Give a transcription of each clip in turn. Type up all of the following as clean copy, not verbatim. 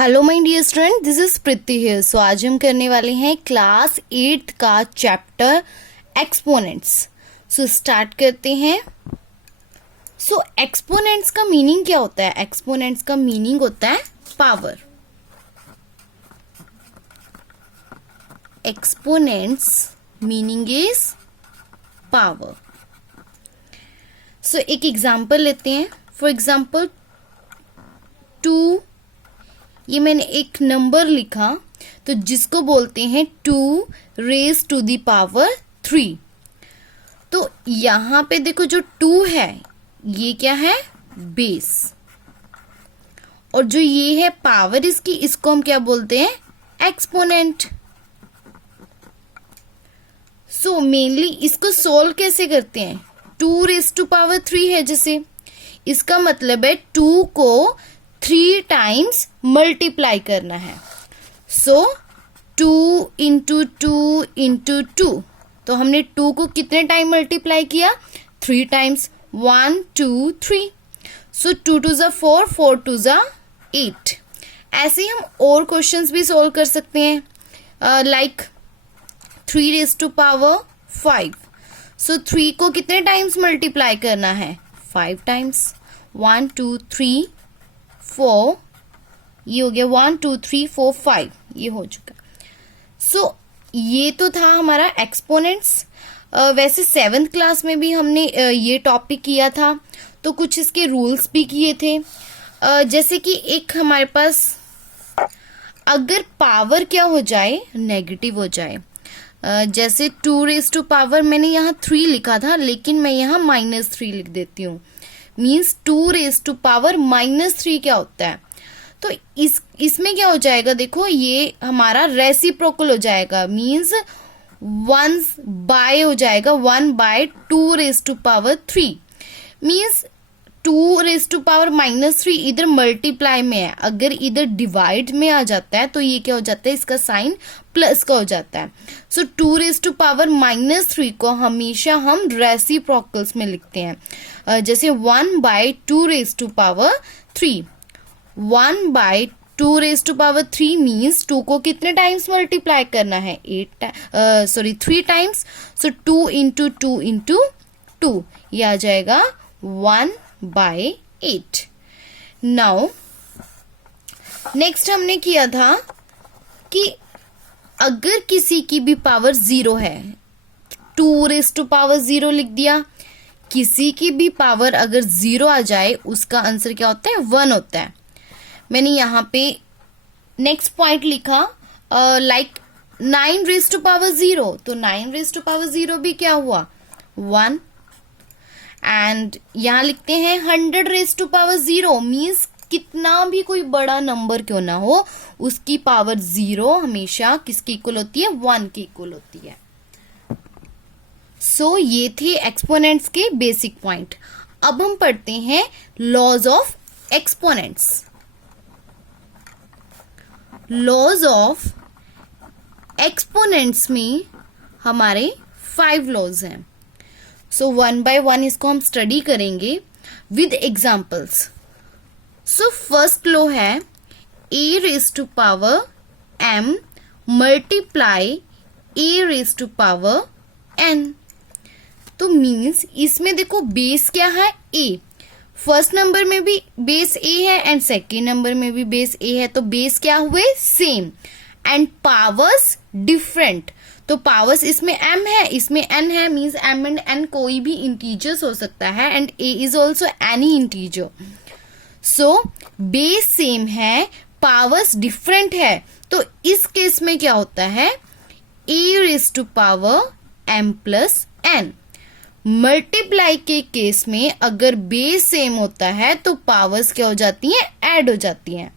Hello my dear student, this is Preeti here. So आज हम करने वाले हैं क्लास 8 का चैप्टर एक्सपोनेंट्स। सो स्टार्ट करते हैं। सो एक्सपोनेंट्स का मीनिंग क्या होता है? एक्सपोनेंट्स का मीनिंग होता है power. Exponents meaning is power. So एक एग्जांपल लेते हैं। फॉर एग्जांपल 2, ये मैंने एक नंबर लिखा तो जिसको बोलते हैं 2 रेज टू द पावर 3। तो यहां पे देखो जो 2 है ये क्या है? बेस। और जो ये है पावर इसकी, इसको हम क्या बोलते हैं? एक्सपोनेंट। सो मेनली इसको सोल्व कैसे करते हैं? 2 रेज टू पावर 3 है जैसे, इसका मतलब है 2 को 3 टाइम्स मल्टीप्लाई करना है। सो 2 इंटू 2 इंटू 2, तो हमने 2 को कितने टाइम मल्टीप्लाई किया? 3 टाइम्स। 1 2 3। सो 2 2 ज़ा 4, 4 2 ज़ा 8। ऐसे ही हम और क्वेश्चंस भी सोल्व कर सकते हैं। Like 3 raise to power 5। So 3 को कितने टाइम्स मल्टीप्लाई करना है? 5 टाइम्स। 1 2 3 4, ये हो गया 1 2 3 4 5, ये हो चुका। सो ये तो था हमारा एक्सपोनेंट्स। वैसे 7th क्लास में भी हमने ये टॉपिक किया था, तो कुछ इसके रूल्स भी किए थे। जैसे कि एक हमारे पास अगर पावर क्या हो जाए? नेगेटिव हो जाए। जैसे 2 रेज टू पावर, मैंने यहाँ 3 लिखा था लेकिन मैं यहाँ -3 लिख देती हूँ। मीन्स 2 रेज टू पावर -3 क्या होता है? तो इसमें क्या हो जाएगा? देखो ये हमारा रेसिप्रोकल हो जाएगा। मीन्स 1 बाय हो जाएगा, 1/2 raise to power 3। Means 2 raise to power -3 इधर मल्टीप्लाई में है, अगर इधर डिवाइड में आ जाता है तो ये क्या हो जाता है? इसका साइन प्लस का हो जाता है। सो 2 रेज टू पावर -3 को हमेशा हम रेसिप्रोकल्स में लिखते हैं। जैसे 1/2 raise to power 3। 1/2 raise to power 3 means 2 को कितने टाइम्स मल्टीप्लाई करना है? 3 टाइम्स। सो 2 इंटू 2 इंटू 2, ये आ जाएगा 1/8। नाउ नेक्स्ट हमने किया था कि अगर किसी की भी पावर 0 है, 2 रेज टू पावर 0 लिख दिया। किसी की भी पावर अगर 0 आ जाए उसका आंसर क्या होता है? 1 होता है। मैंने यहाँ पे नेक्स्ट पॉइंट लिखा लाइक 9 रेज टू पावर 0, तो 9 रेज टू पावर 0 भी क्या हुआ? 1। एंड यहाँ लिखते हैं 100 रेज टू पावर 0, मीन्स कितना भी कोई बड़ा नंबर क्यों ना हो उसकी पावर 0 हमेशा किसकी इक्वल होती है? 1 की इक्वल होती है। सो ये थे एक्सपोनेंट्स के बेसिक पॉइंट। अब हम पढ़ते हैं laws of exponents. Laws of exponents में हमारे 5 लॉज हैं। सो 1 बाय 1 इसको हम स्टडी करेंगे with examples. So first law है a raise to power m multiply a raise to power n। तो मीन्स इसमें देखो बेस क्या है? a। फर्स्ट नंबर में भी बेस a है एंड सेकेंड नंबर में भी बेस a है, तो बेस क्या हुए? सेम। एंड पावर्स डिफरेंट, तो पावर्स इसमें m है, इसमें n है। मीन्स m एंड n कोई भी इंटीजर्स हो सकता है and a is also any integer. So base same है, पावर्स डिफरेंट है, तो इस केस में क्या होता है? a raise to power m plus n। Multiply के केस में अगर बेस सेम होता है तो पावर्स क्या हो जाती हैं? ऐड हो जाती हैं।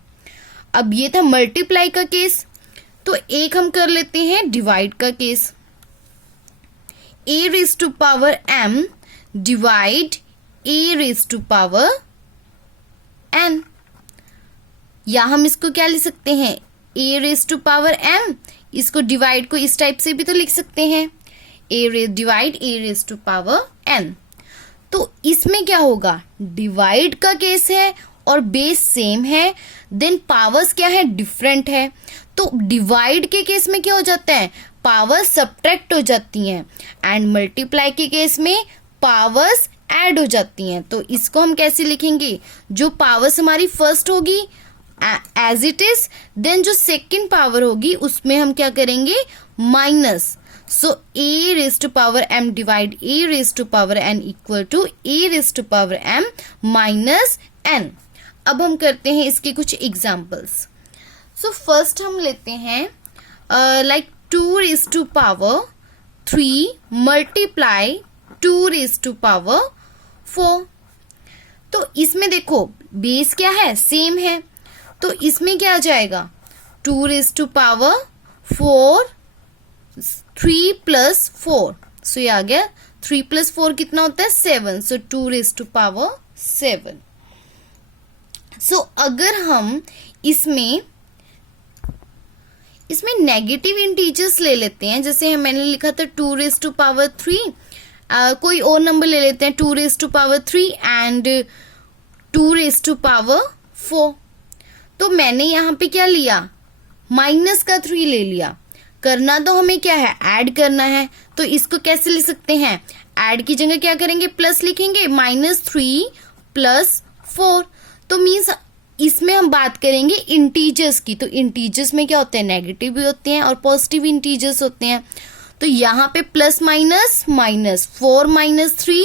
अब ये था मल्टीप्लाई का केस, तो एक हम कर लेते हैं डिवाइड का case. a raise to power m divide a raise to power n। या हम इसको क्या लिख सकते हैं? a raise to power m। इसको डिवाइड को इस टाइप से भी तो लिख सकते हैं, divide a raise to power n। तो इसमें क्या होगा? डिवाइड का केस है और बेस सेम है, देन पावर्स क्या है, डिफरेंट है। तो डिवाइड के केस में क्या हो जाता है, पावर्स सब्ट्रैक्ट हो जाती हैं, एंड मल्टीप्लाई के केस में पावर्स ऐड हो जाती हैं। तो इसको हम कैसे लिखेंगे, जो पावर्स हमारी फर्स्ट होगी एज इट इज, देन जो सेकंड पावर होगी उसमें हम क्या करेंगे, minus. So a raised to power m divide a raised to power n equal to a raised to power m minus n। अब हम करते हैं इसके कुछ एग्जाम्पल्स। सो फर्स्ट हम लेते हैं like 2 raised to power 3 multiply 2 raised to power 4। तो इसमें देखो बेस क्या है, सेम है, तो इसमें क्या आ जाएगा, 2 raised to power 4 3 plus 4। सो ये आ गया 3 plus 4 कितना होता है, 7। सो 2 raised to power 7। सो अगर हम इसमें नेगेटिव इंटीजर्स ले लेते हैं, जैसे मैंने लिखा था 2 raised to power 3, कोई और नंबर ले लेते हैं 2 raised to power 3 and 2 raised to power 4। तो मैंने यहाँ पे क्या लिया, माइनस का 3 ले लिया। करना तो हमें क्या है, ऐड करना है। तो इसको कैसे लिख सकते हैं, ऐड की जगह क्या करेंगे, प्लस लिखेंगे, -3 + 4। तो मीन्स इसमें हम बात करेंगे इंटीजर्स की। तो इंटीजर्स में क्या होते हैं, नेगेटिव भी होते हैं और पॉजिटिव इंटीजर्स होते हैं। तो यहाँ पे plus minus minus, 4 - 3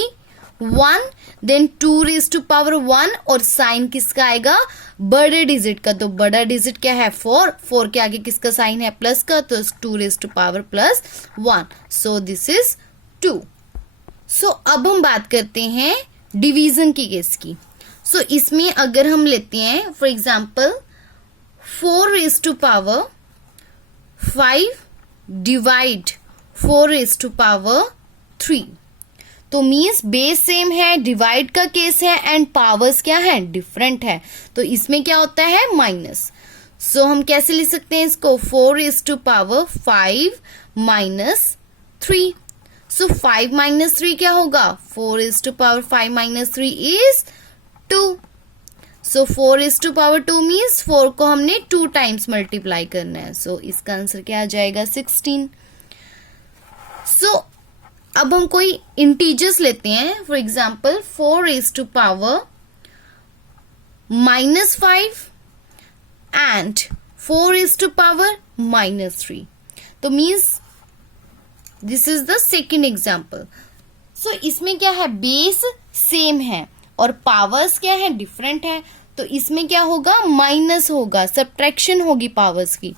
1, then 2 raised to power 1, और साइन किसका आएगा, बड़े डिजिट का। तो बड़ा डिजिट क्या है, 4 के आगे किसका साइन है, प्लस का, तो 2 raised to power +1। So this is 2। सो अब हम बात करते हैं डिवीजन की केस की। सो इसमें अगर हम लेते हैं for example 4 raised to power 5 divide 4 raised to power 3। तो मीन्स बेस सेम है, डिवाइड का केस है, एंड पावर्स क्या है, डिफरेंट है। तो इसमें क्या होता है, माइनस। सो हम कैसे लिख सकते हैं इसको, 4 raised to power 5 - 3। सो 5 - 3 क्या होगा, 4 raised to power 5 - 3 is 2। So 4 raised to power 2 means 4 को हमने 2 टाइम्स मल्टीप्लाई करना है। सो इसका आंसर क्या आ जाएगा, 16। सो अब हम कोई इंटीजर्स लेते हैं, for example 4 raised to power -5 and 4 raised to power -3। तो means this is the second example. So इसमें क्या है, बेस सेम है और पावर्स क्या है, डिफरेंट है। तो इसमें क्या होगा, माइनस होगा, सब्ट्रैक्शन होगी पावर्स की।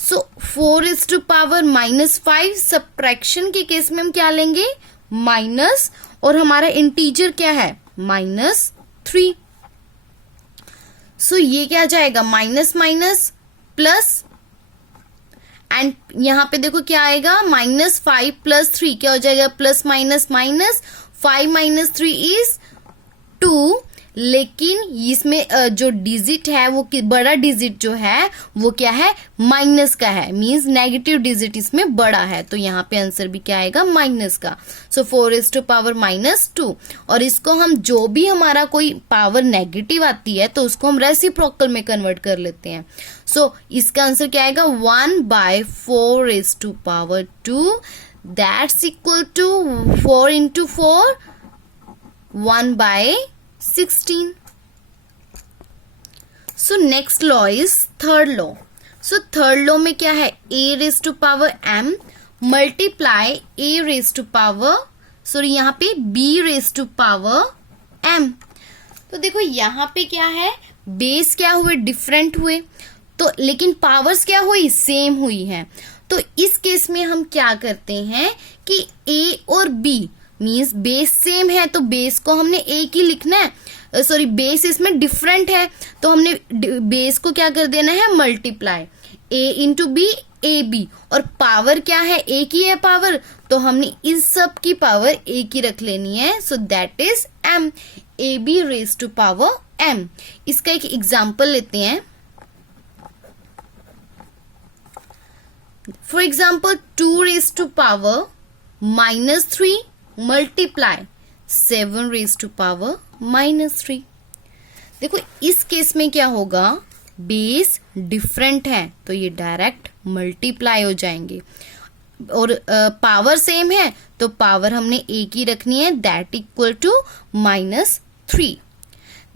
सो 4 raised to power -5, सब्ट्रैक्शन के केस में हम क्या लेंगे, माइनस, और हमारा इंटीजर क्या है, -3। सो ये क्या जाएगा, माइनस माइनस प्लस, एंड यहां पे देखो क्या आएगा, -5 + 3 क्या हो जाएगा, प्लस माइनस माइनस, 5 - 3 इज 2। लेकिन इसमें जो डिजिट है वो बड़ा डिजिट जो है वो क्या है, माइनस का है, मींस नेगेटिव डिजिट इसमें बड़ा है। तो यहाँ पे आंसर भी क्या आएगा, माइनस का। सो 4 raised to power -2, और इसको हम जो भी हमारा कोई पावर नेगेटिव आती है तो उसको हम रेसिप्रोकल में कन्वर्ट कर लेते हैं। सो इसका आंसर क्या आएगा, 1/4 raised to power 2, that's equal to 4 × 4, 1/16। So next law is third law. So third law में क्या है, a raised to power m multiply a raised to power, sorry यहाँ पे b raised to power m। तो देखो यहाँ पे क्या है, बेस क्या हुए, डिफरेंट हुए, तो लेकिन पावर्स क्या हुई, सेम हुई है। तो इस केस में हम क्या करते हैं कि a और b मीन्स बेस सेम है तो बेस को हमने एक ही लिखना है, सॉरी बेस इसमें डिफरेंट है तो हमने बेस को क्या कर देना है, मल्टीप्लाई, a × b ab, और पावर क्या है, एक ही है पावर, तो हमने इस सब की पावर एक ही रख लेनी है। So that is m, ab raised to power m। इसका एक एग्जाम्पल लेते हैं। For example 2 raised to power -3 multiply 7 raised to power -3। देखो इस केस में क्या होगा, बेस डिफरेंट है तो ये डायरेक्ट मल्टीप्लाई हो जाएंगे, और पावर सेम है तो पावर हमने एक ही रखनी है, that equal to -3।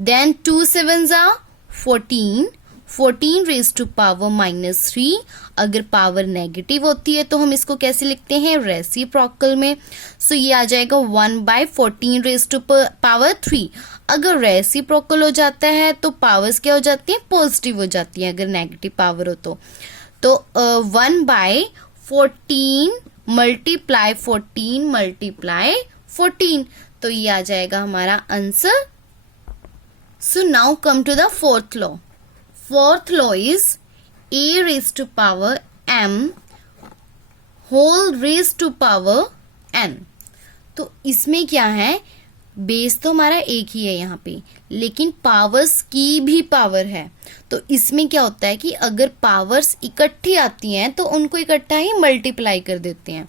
Then 2 7 14, 14 raise to power -3। अगर पावर नेगेटिव होती है तो हम इसको कैसे लिखते हैं, रेसिप्रोकल में। सो ये आ जाएगा 1/14 रेज टू पावर 3। अगर रेसिप्रोकल हो जाता है तो पावर्स क्या हो जाती हैं, पॉजिटिव हो जाती हैं अगर नेगेटिव पावर हो तो 1/14 मल्टीप्लाई 14 मल्टीप्लाई 14, तो ये आ जाएगा हमारा answer. So now come to the fourth law. Fourth law is a raised to power m whole raised to power n। तो इसमें क्या है, बेस तो हमारा एक ही है यहाँ पे, लेकिन पावर्स की भी पावर है। तो इसमें क्या होता है कि अगर पावर्स इकट्ठी आती हैं तो उनको इकट्ठा ही मल्टीप्लाई कर देते हैं।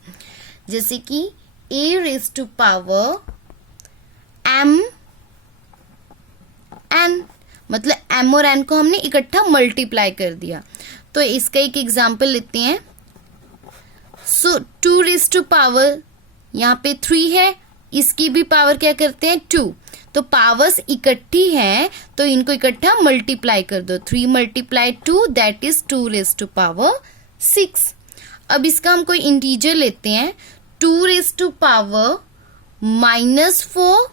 जैसे कि a raised to power m n, मतलब m और n को हमने इकट्ठा मल्टीप्लाई कर दिया। तो इसका एक एग्जांपल लेते हैं। सो 2 रेज टू पावर, यहाँ पे 3 है, इसकी भी पावर क्या करते हैं 2। तो पावर्स इकट्ठी हैं तो इनको इकट्ठा मल्टीप्लाई कर दो, 3 multiply 2 that is 2 raise to power 6। अब इसका हम कोई इंटीजर लेते हैं, 2 raise to power -4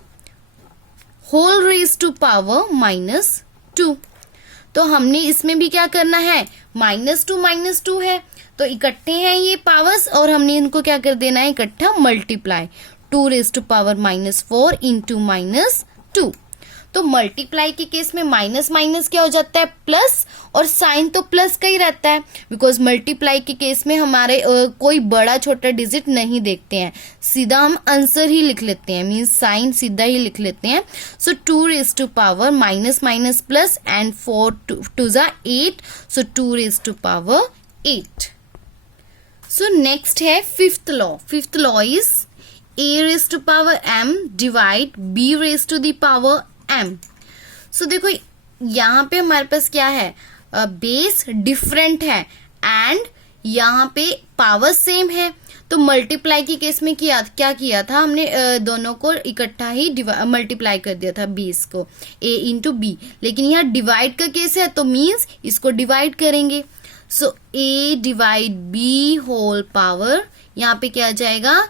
whole raise to power -2। तो हमने इसमें भी क्या करना है, -2 है तो इकट्ठे हैं ये पावर्स और हमने इनको क्या कर देना है, इकट्ठा multiply, 2 raise to power -4 into -2। तो मल्टीप्लाई के केस में माइनस माइनस क्या हो जाता है, प्लस, और साइन तो प्लस का ही रहता है, बिकॉज मल्टीप्लाई के केस में हमारे कोई बड़ा छोटा डिजिट नहीं देखते हैं, सीधा हम आंसर ही लिख लेते हैं, मीन्स साइन सीधा ही लिख लेते हैं। So 2 raise to power minus minus plus and 4 2 8, so 2 raise to power 8। So next है fifth law. Fifth law is a raise to power m divide b raise to the power m। So देखो यहाँ पे हमारे पास क्या है, base different है and यहाँ पे पावर सेम है। तो मल्टीप्लाई के केस में क्या किया था हमने, दोनों को इकट्ठा ही मल्टीप्लाई कर दिया था बेस को, a इंटू बी। लेकिन यहाँ डिवाइड का केस है तो मीन्स इसको डिवाइड करेंगे। So a divide b whole power, यहाँ पे क्या आ जाएगा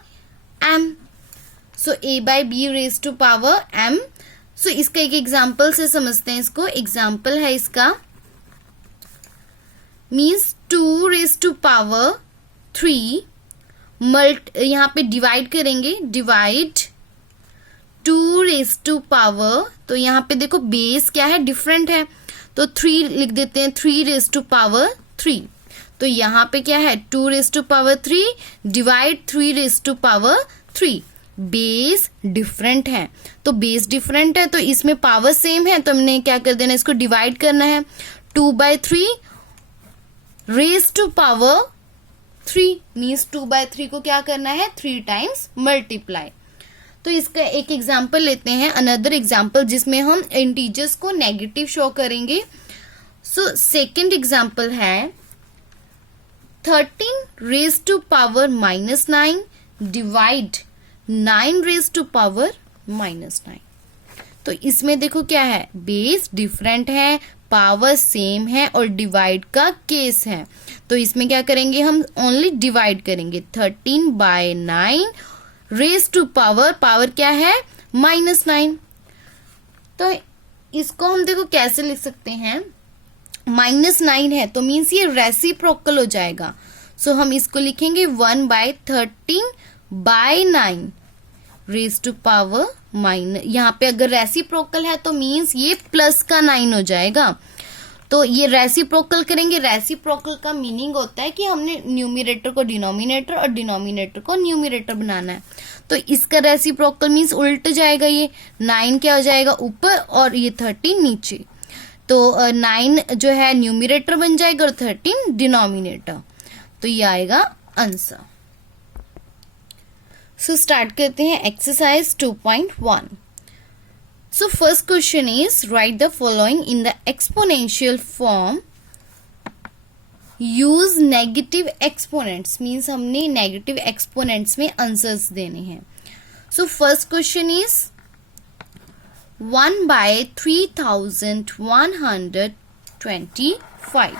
m। So a by b raise to power m। So इसका एक एग्जाम्पल से समझते हैं इसको। एग्जाम्पल है इसका, मीन्स 2 रेज टू पावर 3 यहाँ पे डिवाइड करेंगे, डिवाइड 2 रेज टू पावर, तो यहाँ पे देखो बेस क्या है, डिफरेंट है, तो 3 लिख देते हैं, 3 रेज टू पावर 3। तो यहाँ पे क्या है, 2 raise to power 3 divide 3 raise to power 3। Base different है, तो बेस डिफरेंट है तो इसमें पावर सेम है तो हमने क्या कर देना, इसको डिवाइड करना है, 2/3 रेज टू पावर 3 मीन्स 2/3 को क्या करना है, 3 टाइम्स मल्टीप्लाई। तो इसका एक एग्जाम्पल लेते हैं, अनदर एग्जाम्पल जिसमें हम इंटीजर्स को नेगेटिव शो करेंगे। सो सेकेंड एग्जाम्पल है 13 raise to power -9 divide 9 raise to power -9। तो इसमें देखो क्या है, बेस डिफरेंट है, पावर सेम है और डिवाइड का केस है। तो इसमें क्या करेंगे, हम ओनली डिवाइड करेंगे, 13/9 रेज टू पावर, पावर क्या है -9। तो इसको हम देखो कैसे लिख सकते हैं, -9 है तो मीन्स ये रेसिप्रोकल हो जाएगा। सो हम इसको लिखेंगे 1/13/9 रेज टू पावर माइनस, यहाँ पे अगर रेसिप्रोकल है तो मीन्स ये प्लस का 9 हो जाएगा। तो ये रेसिप्रोकल करेंगे, रेसिप्रोकल का मीनिंग होता है कि हमने न्यूमरेटर को डिनोमिनेटर और डिनोमिनेटर को न्यूमरेटर बनाना है। तो इसका रेसिप्रोकल मीन्स उल्ट जाएगा, ये 9 क्या हो जाएगा ऊपर और ये 13 नीचे। तो 9 जो है न्यूमरेटर बन जाएगा और 13 डिनोमिनेटर। तो ये आएगा आंसर। सो स्टार्ट करते हैं exercise 2.1। So first question is write the following in the exponential form. Use negative exponents means हमने नेगेटिव एक्सपोनेंट्स में आंसर्स देने हैं. So first question is 1/3125.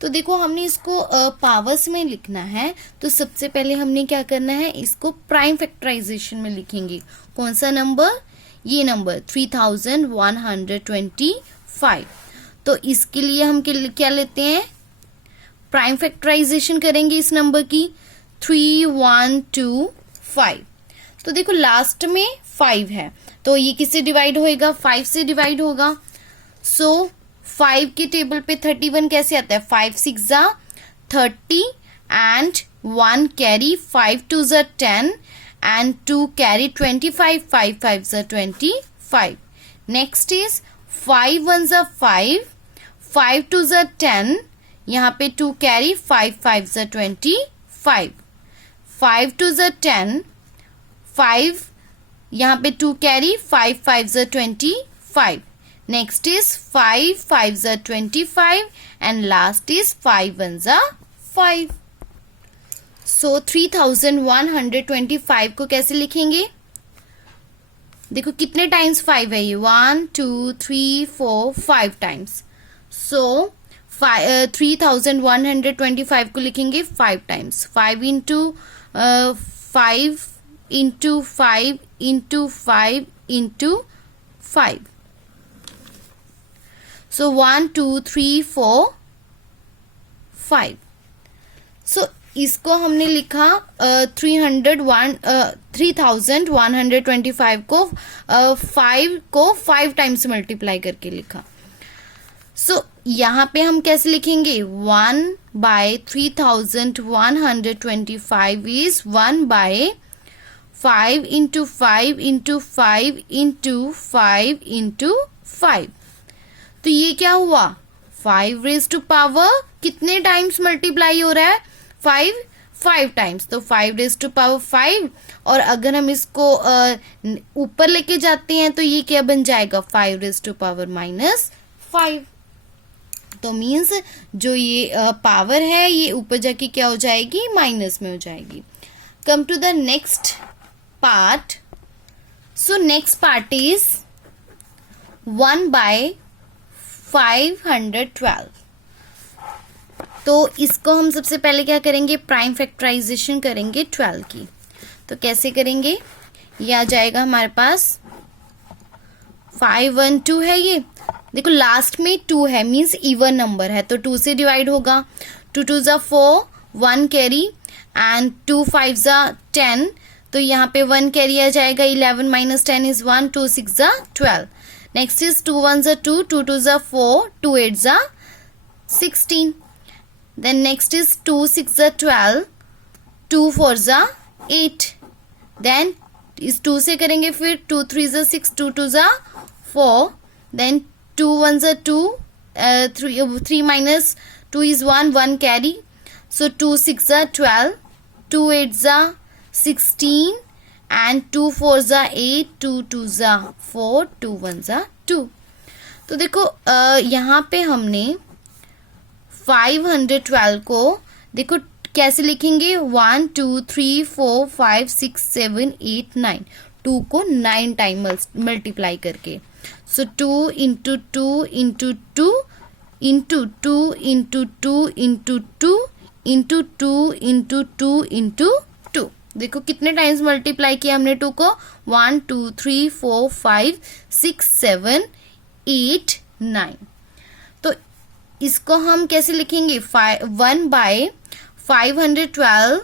तो देखो हमने इसको पावर्स में लिखना है, तो सबसे पहले हमने क्या करना है, इसको प्राइम फैक्टराइजेशन में लिखेंगे. कौन सा नंबर, ये नंबर 3125. तो इसके लिए हम क्या लेते हैं, प्राइम फैक्टराइजेशन करेंगे इस नंबर की 3125. तो देखो लास्ट में 5 है, तो ये किससे डिवाइड होएगा, 5 से डिवाइड होगा. सो 5 के टेबल पे 31 कैसे आता है, 5 6 जा 30 एंड 1 कैरी, 5 2 जा 10 एंड 2 कैरी 25, 5 5 जा 25. नेक्स्ट इज 5 1 जा 5, 5 2 जा 10, यहाँ पे 2 कैरी, 5 5 जा 25, 5 2 जा 10, 5 यहाँ पे 2 कैरी, 5 5 जा 25. नेक्स्ट इज 5 5 जा 25 एंड लास्ट इज 5 1 जा 5. सो 3125 को कैसे लिखेंगे, देखो कितने टाइम्स 5 है, ये 1 2 3 4 5 टाइम्स. सो 3125 को लिखेंगे 5 times, 5 into 5 into 5 into 5 into 5. सो 1 2 3 4 5. सो इसको हमने लिखा 3125 को 5 को 5 टाइम्स मल्टीप्लाई करके लिखा. सो यहाँ पे हम कैसे लिखेंगे, 1/3125 is 1/5 into 5 into 5 into 5 into 5. तो ये क्या हुआ, 5 रेज टू पावर कितने टाइम्स मल्टीप्लाई हो रहा है, 5 टाइम्स. तो 5 रेज टू पावर 5, और अगर हम इसको ऊपर लेके जाते हैं तो ये क्या बन जाएगा, 5 रेज टू पावर -5. तो मीन्स जो ये पावर है ये ऊपर जाके क्या हो जाएगी, माइनस में हो जाएगी. Come to the next part. So next part is 1/512. तो इसको हम सबसे पहले क्या करेंगे, प्राइम फैक्टराइजेशन करेंगे 12 की. तो कैसे करेंगे, ये आ जाएगा हमारे पास 5 1 2 है, ये देखो लास्ट में 2 है मीन्स इवन नंबर है, तो 2 से डिवाइड होगा. 2 2 जा 4, 1 कैरी एंड 2 5 जा 10, तो यहाँ पे 1 कैरी आ जाएगा, 11 माइनस 10 इज 1, 2 6 जा 12. नेक्स्ट इज 2 1 जा 2, 2 2 जा 4, 2 8 जा 16. देन नेक्स्ट इज 2 6 जा 12, 2 4 जा 8. देन इस 2 से करेंगे फिर 2 3 जा 6, 2 2 जा 4, देन 2 1 जा 2, 3 minus 2 is 1, 1 carry. So 2 6 जा 12, 2 8 जा 16 and 2 4 जा 8, 2 2 जा 4, 2 1 जा 2. तो देखो यहाँ पे हमने 512 को देखो कैसे लिखेंगे, 1 2 3 4 5 6 7 8 9, 2 को 9 टाइम मल्टीप्लाई करके. So 2 into 2 into 2 into 2 into 2 into 2 into 2 into 2 into 2. देखो कितने टाइम्स मल्टीप्लाई किया हमने 2 को, 1 2 3 4 5 6 7 8 9. तो इसको हम कैसे लिखेंगे, 1/512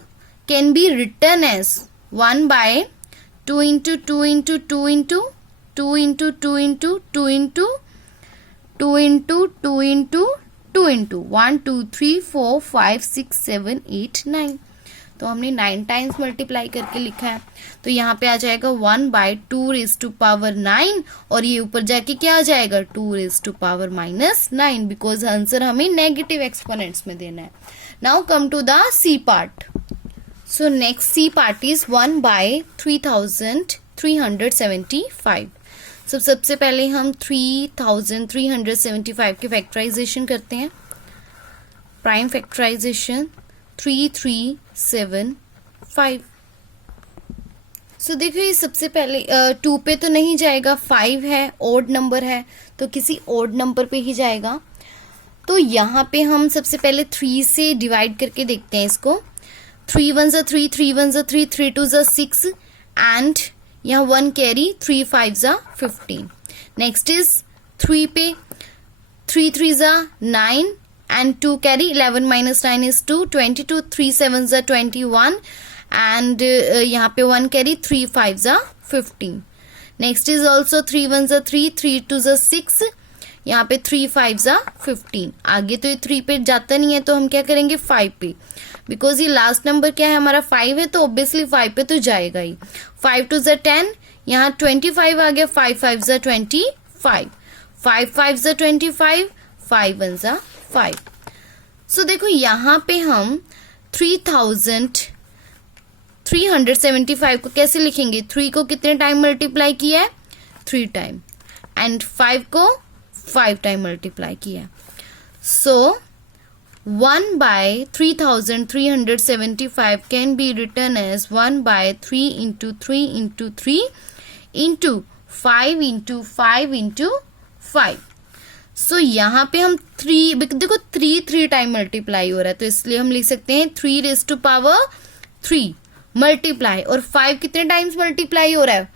can be written as 1/2 into 2 into 2 into 2 into 2 into 2 into 2 into 2 into 2 into 1 2 3 4 5 6 7 8 9. तो हमने 9 टाइम्स मल्टीप्लाई करके लिखा है. तो यहाँ पे आ जाएगा 1/2 रेज टू पावर 9, और ये ऊपर जाके क्या आ जाएगा, 2 raise to power -9, because answer हमें नेगेटिव एक्सपोनेंट्स में देना है. Now come to the C part. So next C part is 1/3375. सबसे पहले हम 3375 के फैक्टराइजेशन करते हैं. Prime factorisation 3375. सो देखो ये सबसे पहले 2 पे तो नहीं जाएगा, 5 है, ओड नंबर है तो किसी ओड नंबर पे ही जाएगा. तो यहाँ पे हम सबसे पहले 3 से डिवाइड करके देखते हैं इसको. 3 1 जा 3, 3 1 जा 3, 3 2 जा 6 एंड यहाँ 1 कैरी, 3 5 जा 15. नेक्स्ट इज 3 पे 3 3 जा 9 एंड 2 कैरी, 11 माइनस 9 इज 2, 22, 3 7 जा 21 एंड यहाँ पे 1 कैरी, 3 5 जा 15. नेक्स्ट इज ऑल्सो 3 1 जा 3, 3 2 जा 6, यहाँ पे 3 5 जा 15. आगे तो ये 3 पे जाता नहीं है तो हम क्या करेंगे 5 पे, बिकॉज ये लास्ट नंबर क्या है हमारा 5 है तो ऑब्वियसली 5 पे तो जाएगा ही. 5 2 जा 10, यहाँ 25 आ गया, 5 5 जा 25, 5 5 जा 25, 5 1 जा 5. सो देखो यहाँ पे हम 3375 को कैसे लिखेंगे. 3 को कितने टाइम मल्टीप्लाई किया है, 3 टाइम, एंड 5 को 5 टाइम मल्टीप्लाई किया है. सो 1/3375 can be written as 1/3 into 3 into 3 into 5 into 5 into 5. सो यहाँ पे हम 3, देखो 3 टाइम मल्टीप्लाई हो रहा है तो इसलिए हम लिख सकते हैं 3 raised to power 3 मल्टीप्लाई, और 5 कितने टाइम्स मल्टीप्लाई हो रहा है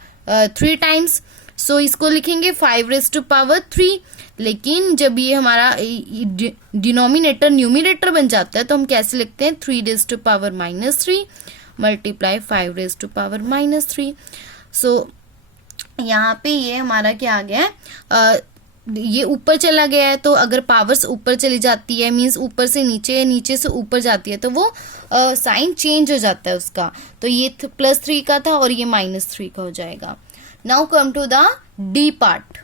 3 टाइम्स. सो इसको लिखेंगे 5 raised to power 3. लेकिन जब ये हमारा डिनोमिनेटर न्यूमिनेटर बन जाता है तो हम कैसे लिखते हैं 3 raised to power -3 multiply 5 raised to power -3. सो यहाँ पे ये हमारा क्या आ गया है, ये ऊपर चला गया है तो अगर पावर्स ऊपर चली जाती है मीन्स ऊपर से नीचे, नीचे से ऊपर जाती है तो वो साइन चेंज हो जाता है उसका. तो ये +3 का था और ये -3 का हो जाएगा. Now come to the D part.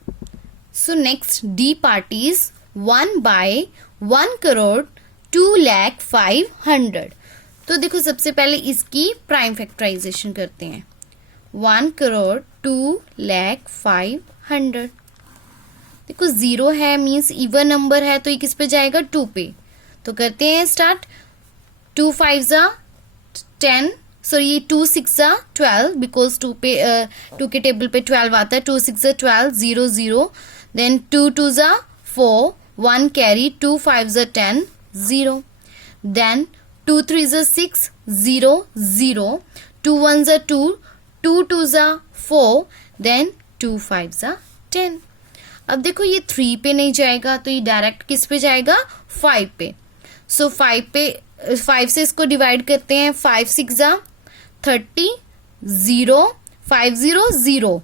So next D part is 1/1,02,05,100. तो देखो सबसे पहले इसकी प्राइम फैक्टराइजेशन करते हैं. 1,02,05,100. देखो 0 है मीन्स इवन नंबर है तो ये किस पे जाएगा 2 पे. तो करते हैं स्टार्ट. 2 5 जा 10, सॉरी 2 6 जा 12 बिकॉज 2 पे 2 के टेबल पे 12 आता है. 2 6 जा 12, 0 0. Then 2 2 जा 4, 1 carry, 2 5 जा 10, 0. Then 2 3 जा 6, 0 0. 2 1 जा 2, 2 2 जा 4. Then 2 5 जा 10. अब देखो ये 3 पे नहीं जाएगा तो ये डायरेक्ट किस पे जाएगा 5 पे. सो 5 पे 5 से इसको डिवाइड करते हैं. 5 6 जा 30, 0 5 0 0.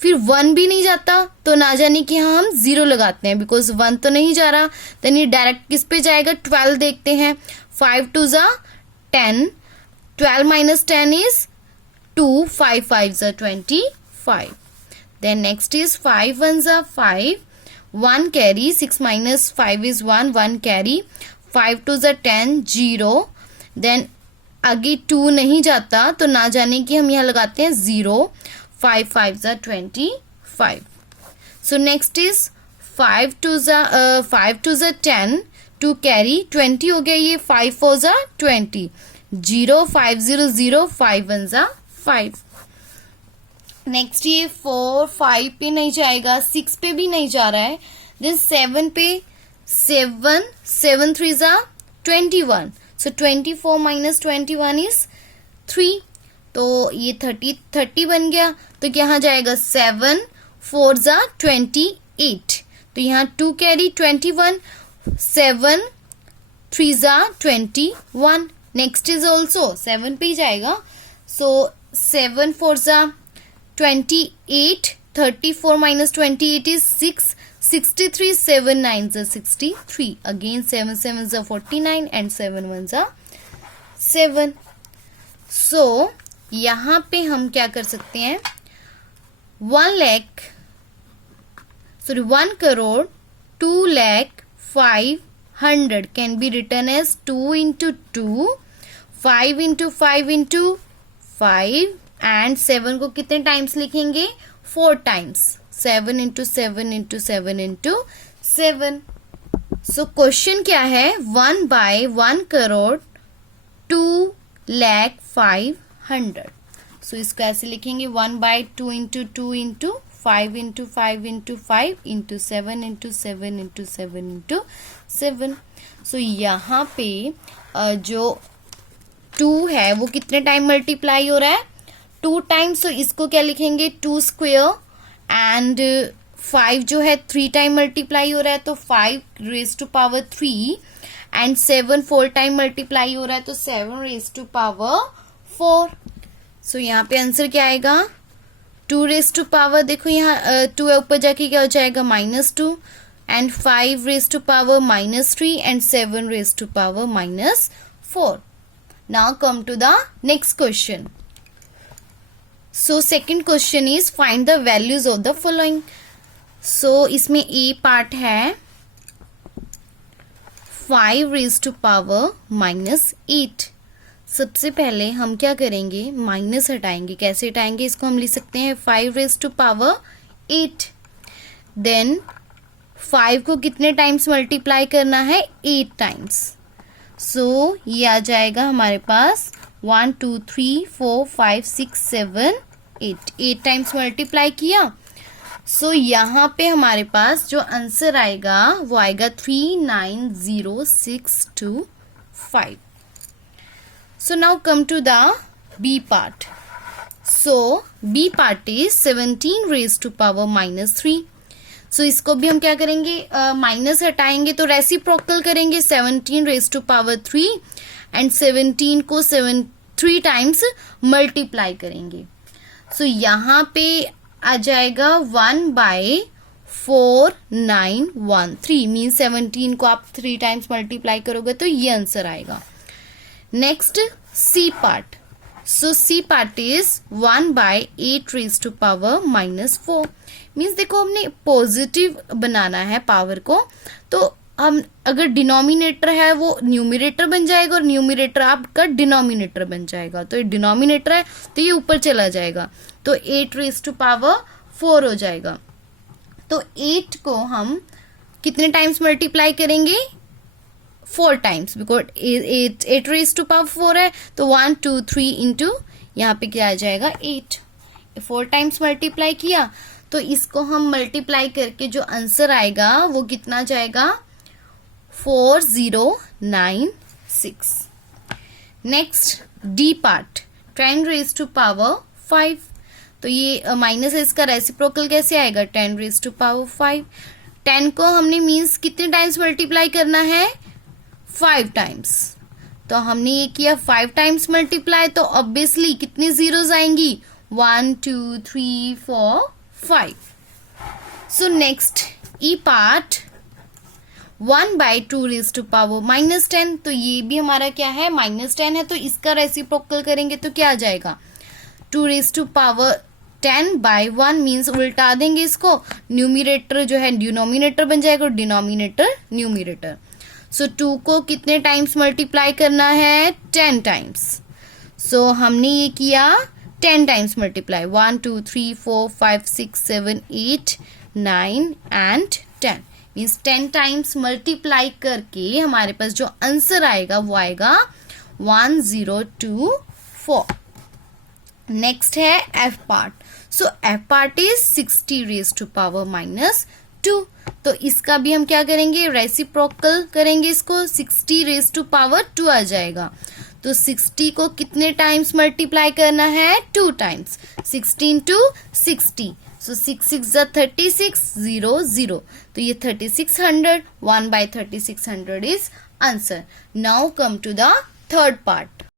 फिर 1 भी नहीं जाता तो ना जाने कि हम 0 लगाते हैं बिकॉज 1 तो नहीं जा रहा. देन ये डायरेक्ट किस पे जाएगा 12 देखते हैं. 5 2 जा 10, 12 minus 10 is 2, 5 5 जा 25. Then next is 5 1 जा 5, 1 carry, 6 minus 5 is 1, 1 carry. 5 2 जा 10, 0. Then आगे 2 नहीं जाता तो ना जाने कि हम यहाँ लगाते हैं 0. 5 5 जा 25. So next is 5 2 जा 10, 2 carry, 20 हो गया ये. 5 4 जा 20, 0 5 0 0, 5 1 जा 5. नेक्स्ट ये 4 5 पे नहीं जाएगा, 6 पे भी नहीं जा रहा है. देन 7 पे 7 7 3 जा 21. So 24 minus 21 is 3. तो ये 30 बन गया तो यहाँ जाएगा 7 4 जा 28. तो यहाँ 2 कैरी 21, 7 3 जा 21. नेक्स्ट इज ऑल्सो 7 पे ही जाएगा. सो 7 4 जा 28, 34 minus 28 is 6, 63, 7 9 जा 63. Again 7 7 जा 49 and 7 1 जा 7. So यहाँ पे हम क्या कर सकते हैं 1 crore 2,05,100 can be written as 2 into 2, 5 into 5 into 5 and 7 को कितने टाइम्स लिखेंगे 4 times. 7 into 7 into 7 into 7. So question क्या है, 1/1 crore 2,05,100. सो इसको ऐसे लिखेंगे 1/2 into 2 into 5 into 5 into 5 into 7 into 7 into 7 into 7. सो यहाँ पे जो 2 है वो कितने टाइम मल्टीप्लाई हो रहा है, 2 टाइम्स. तो इसको क्या लिखेंगे, 2 स्क्वेयर. एंड 5 जो है 3 टाइम मल्टीप्लाई हो रहा है तो 5 raise to power 3. And 7 4 time multiply हो रहा है तो 7 रेज टू पावर 4. सो यहाँ पे आंसर क्या आएगा, 2 रेज टू पावर, देखो यहाँ 2 है ऊपर जाके क्या हो जाएगा -2. And 5 raise to power -3 and 7 raise to power -4. Now come to the next question. So second question is find the values of the following. So इसमें ए पार्ट है 5 रेज टू पावर -8. सबसे पहले हम क्या करेंगे, माइनस हटाएंगे. कैसे हटाएंगे, इसको हम लिख सकते हैं 5 रेज टू पावर 8. देन 5 को कितने टाइम्स मल्टीप्लाई करना है, 8 टाइम्स. सो ये आ जाएगा हमारे पास 1 2 3 4 5 6 7 8 टाइम्स मल्टीप्लाई किया. सो यहाँ पे हमारे पास जो आंसर आएगा वो आएगा 390,625. So now come to the B part. So B part is 17 raised to power -3. So इसको भी हम क्या करेंगे, माइनस हटाएंगे तो रेसिप्रोकल करेंगे. 17 raised to power 3 एंड 17 को 3 टाइम्स मल्टीप्लाई करेंगे. So यहाँ पे आ जाएगा 1/4913 मीन्स 17 को आप 3 टाइम्स मल्टीप्लाई करोगे तो ये आंसर आएगा. Next C part. So C part is 1/8 raise to power -4. Means देखो हमने पॉजिटिव बनाना है पावर को, तो हम अगर डिनोमिनेटर है वो न्यूमरेटर बन जाएगा और न्यूमरेटर आपका डिनोमिनेटर बन जाएगा. तो ये डिनोमिनेटर है तो ये ऊपर चला जाएगा तो 8 रेज टू पावर 4 हो जाएगा. तो 8 को हम कितने टाइम्स मल्टीप्लाई करेंगे, 4 times, because 8 raise to power 4 है तो 1 2 3 इंटू यहाँ पे क्या आ जाएगा 8. 4 टाइम्स मल्टीप्लाई किया तो इसको हम मल्टीप्लाई करके जो आंसर आएगा वो कितना जाएगा, 4096. Next D part 10 raise to power 5. तो ये माइनस है, इसका रेसिप्रोकल कैसे आएगा, 10 रेज टू पावर 5. 10 को हमने मीन्स कितने टाइम्स मल्टीप्लाई करना है, 5 टाइम्स. तो हमने ये किया 5 टाइम्स मल्टीप्लाई तो ऑब्वियसली कितनी जीरोस आएंगी, 1 2 3 4 5. So next E part 1/2 raise to power -10. तो ये भी हमारा क्या है, -10 है तो इसका रेसिप्रोकल करेंगे तो क्या आ जाएगा, 2 रेज टू पावर 10/1 मीन्स उल्टा देंगे इसको, न्यूमरेटर जो है डिनोमिनेटर बन जाएगा और डिनोमिनेटर न्यूमरेटर. सो 2 को कितने टाइम्स मल्टीप्लाई करना है, 10 टाइम्स. सो हमने ये किया 10 times multiply, 1 2 3 4 5 6 7 8 9 and 10 means 10 times multiply करके हमारे पास जो आंसर आएगा वो आएगा 1024. नेक्स्ट है F part. So F part is 60 raise to power -2. तो इसका भी हम क्या करेंगे, रेसिप्रोकल करेंगे इसको, 60 रेज टू पावर 2 आ जाएगा. तो 60 को कितने टाइम्स मल्टीप्लाई करना है, 2 टाइम्स, 16 टू 60. सो 6 6 36 0 0. तो ये 3600, 1/3600 is answer. Now come to the third part.